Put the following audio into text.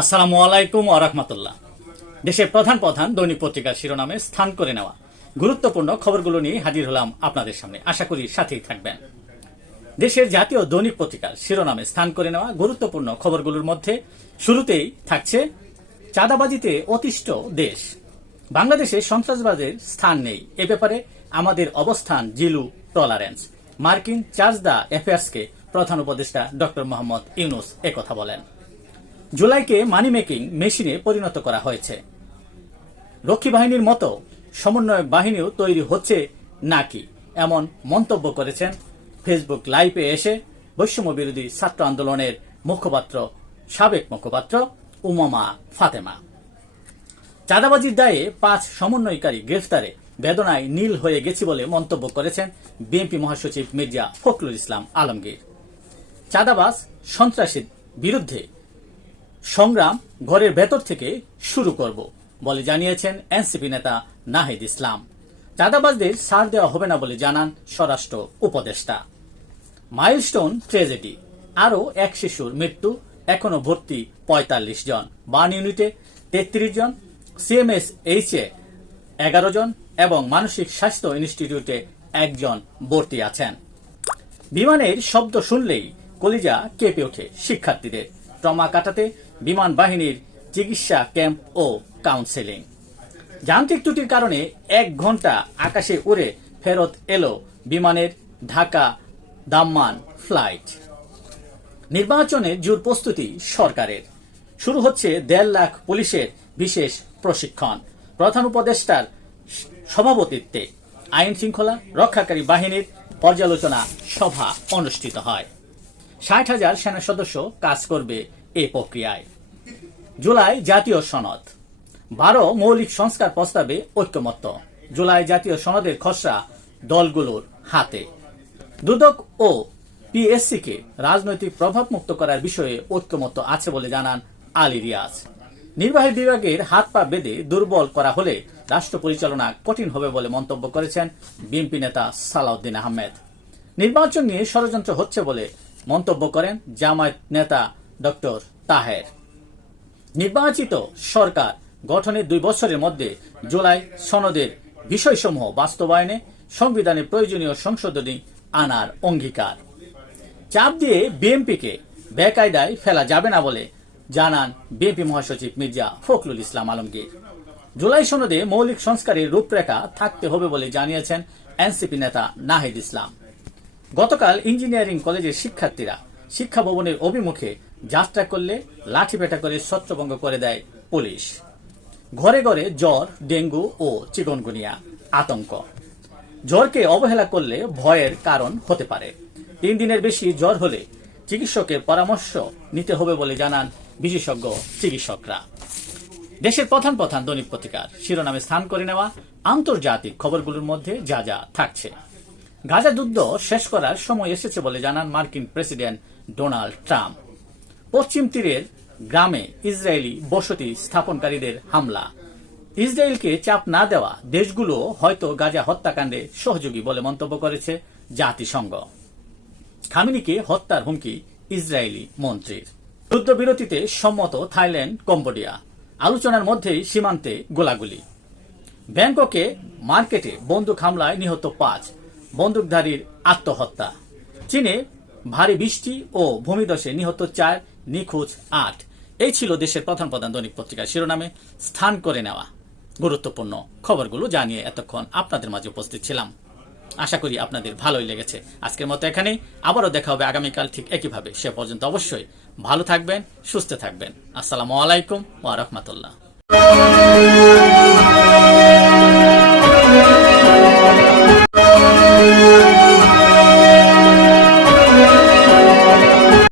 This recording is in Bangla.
আসসালামু আলাইকুম আরহামতুল্লাহ দেশের প্রধান প্রধান দৈনিক পত্রিকার শিরোনামে স্থান করে নেওয়া। গুরুত্বপূর্ণ খবরগুলো নিয়ে হাজির হলাম আপনাদের সামনে। আশা করি সাথেই থাকবেন। দেশের জাতীয় দৈনিক পত্রিকার শিরোনামে স্থান করে নেওয়া গুরুত্বপূর্ণ খবরগুলোর মধ্যে শুরুতেই থাকছে, চাঁদাবাজিতে অতিষ্ঠ দেশ। বাংলাদেশে সন্ত্রাসবাদের স্থান নেই। এ ব্যাপারে আমাদের অবস্থান জিলু টলারেন্স। মার্কিন চার্জ দ্য অ্যাফেয়ার্সকে প্রধান উপদেষ্টা ডক্টর মোহাম্মদ ইউনুস একথা বলেন। জুলাইকে মানি মেকিং মেশিনে পরিণত করা হয়েছে। রক্ষী বাহিনীর মতো সমন্বয়ক বাহিনীও তৈরি হচ্ছে নাকি, এমন মন্তব্য করেছেন ফেসবুক লাইভে এসে বৈষম্য বিরোধী ছাত্র আন্দোলনের মুখপাত্র, সাবেক মুখপাত্র উমামা ফাতেমা। চাঁদাবাজির দায়ে পাঁচ সমন্বয়কারী গ্রেফতারে, বেদনায় নীল হয়ে গেছি বলে মন্তব্য করেছেন বিএনপি মহাসচিব মির্জা ফখরুল ইসলাম আলমগীর। চাঁদাবাজ, সন্ত্রাসীর বিরুদ্ধে সংগ্রাম ঘরের ভেতর থেকে শুরু করব, বলে জানিয়েছেন এনসিপি নেতা নাহিদ ইসলাম। চাঁদাবাজদের সার দেওয়া হবে না বলে জানান স্বরাষ্ট্র উপদেষ্টা। মাইলস্টোন ট্রেজেডি, আরও এক শিশুর মৃত্যু, এখনও ভর্তি পঁয়তাল্লিশ জন। বার্ন ইউনিটে তেত্রিশ জন সিএমএস এইচ এগারো জন, এবং মানসিক স্বাস্থ্য ইনস্টিটিউটে একজন ভর্তি আছেন। বিমানের শব্দ শুনলেই কলিজা কেঁপে ওঠে শিক্ষার্থীদের। ট্রমা কাটাতে বিমান বাহিনীর চিকিৎসা ক্যাম্প ও কাউন্সেলিং। যান্ত্রিক ত্রুটির কারণে এক ঘণ্টা আকাশে উড়ে ফেরত এলো বিমানের ঢাকা দাম্মান ফ্লাইট। নির্বাচনে জোর প্রস্তুতি সরকারের। শুরু হচ্ছে দেড় লাখ পুলিশের বিশেষ প্রশিক্ষণ। প্রধান উপদেষ্টার সভাপতিত্বে আইন শৃঙ্খলা রক্ষাকারী বাহিনীর পর্যালোচনা সভা অনুষ্ঠিত হয়। ষাট হাজার সেনা সদস্য কাজ করবে এই প্রক্রিয়ায়। জুলাই জাতীয় সনদ। বারো মৌলিক সংস্কার প্রস্তাবে ঐক্যমত্য। জুলাই জাতীয় সনদের খসড়া দলগুলোর হাতে। দুদক ও পিএসসিকে রাজনৈতিক প্রভাব মুক্ত করার বিষয়ে ঐক্যমত্য আছে বলে জানান আলী রিয়াজ। নির্বাহী বিভাগের হাত পা বেঁধে দুর্বল করা হলে রাষ্ট্র পরিচালনা কঠিন হবে বলে মন্তব্য করেছেন বিএনপি নেতা সালাউদ্দিন আহমেদ। নির্বাচন নিয়ে ষড়যন্ত্র হচ্ছে বলে মন্তব্য করেন জামায়াত নেতা ডক্টর তাহের। নির্বাচিত সরকার গঠনের দুই বছরের মধ্যে জুলাই সনদের বিষয়সমূহ বাস্তবায়নে সংবিধানে প্রয়োজনীয় সংশোধনী আনার অঙ্গীকার। চাপ দিয়ে বিএনপিকে বেকায়দায় ফেলা যাবে না বলে জানান বিএনপি মহাসচিব মির্জা ফখরুল ইসলাম আলমগীর। জুলাই সনদে মৌলিক সংস্কারের রূপরেখা থাকতে হবে বলে জানিয়েছেন এনসিপি নেতা নাহিদ ইসলাম। গতকাল ইঞ্জিনিয়ারিং কলেজের শিক্ষার্থীরা শিক্ষা ভবনের অভিমুখে যাত্রা করলে লাঠিপেটা করে ছত্রভঙ্গ করে দেয় পুলিশ। ঘরে ঘরে জ্বর, ডেঙ্গু ও চিকনগুনিয়া, আতঙ্ক। জ্বরকে অবহেলা করলে ভয়ের কারণ হতে পারে। তিন দিনের বেশি জ্বর হলে চিকিৎসকের পরামর্শ নিতে হবে বলে জানান বিশেষজ্ঞ চিকিৎসকরা। দেশের প্রধান প্রধান দৈনিক পত্রিকার শিরোনামে স্থান করে নেওয়া আন্তর্জাতিক খবরগুলোর মধ্যে যা যা থাকছে। গাজা যুদ্ধ শেষ করার সময় এসেছে বলে জানান মার্কিন প্রেসিডেন্ট ডোনাল্ড ট্রাম্প। পশ্চিম তীরের গ্রামে ইসরায়েলি বসতি স্থাপনকারীদের হামলা। ইসরায়েলকে চাপ না দেওয়া দেশগুলো হয়তো গাজা হত্যাকাণ্ডে সহযোগী বলে মন্তব্য করেছে জাতিসংঘ। খামিনিকে হত্যার হুমকি ইসরায়েলি মন্ত্রীর। যুদ্ধবিরতিতে সম্মত থাইল্যান্ড, কম্বোডিয়া। আলোচনার মধ্যেই সীমান্তে গোলাগুলি। ব্যাংককে মার্কেটে বন্দুক হামলায় নিহত পাঁচ। বন্দুকধারীর আত্মহত্যা। চীনে ভারী বৃষ্টি ও ভূমিদশে নিহত চার নিখোঁজ আট। এই ছিল দেশের প্রধান প্রধান দৈনিক পত্রিকার শিরোনামে স্থান করে নেওয়া। গুরুত্বপূর্ণ খবরগুলো জানিয়ে এতক্ষণ আপনাদের মাঝে উপস্থিত ছিলাম। আশা করি আপনাদের ভালোই লেগেছে। আজকের মতো এখানেই। আবারও দেখা হবে আগামীকাল ঠিক একইভাবে। সে পর্যন্ত অবশ্যই ভালো থাকবেন, সুস্থ থাকবেন। আসসালামু আলাইকুম ওয়া রাহমাতুল্লাহ।